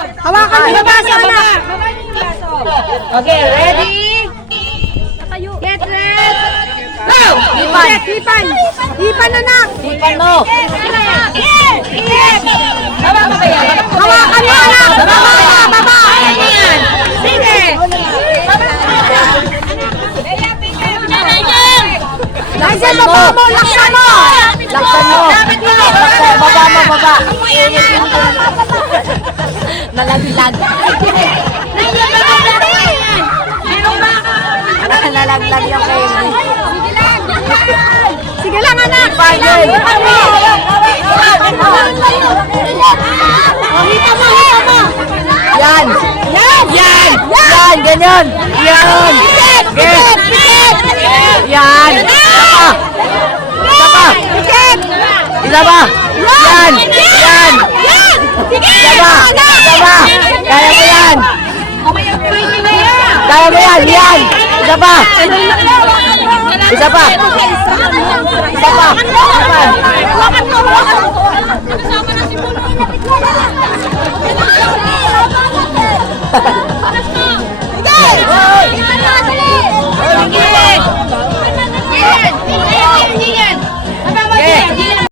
Hawakan mo yung baso, anak. Okay, ready? Get red. Go! Hipan. Hipan. Hipan, anak. Hipan mo. Hawakan mo, anak. Baba, baba. Sige. Laksan mo, baba mo, laksan mo. Laksan mo. Laksan, baba mo, baba. Nalaglag. Nalaglag yung kayo. Sige lang, anak. Final. Hipan mo. Hipan mo, hipan mo. Yan. Yan. Yan. Yan. Ganyan. Yan. Pikit. Pikit. Yan. Isa pa. Pikit. Isa pa. Yan. Yan. Isa pa. Isa pa. Kaya mo yan. Kaya mo yan. Yan. Isa pa. Isa pa. Isa pa. Isa pa.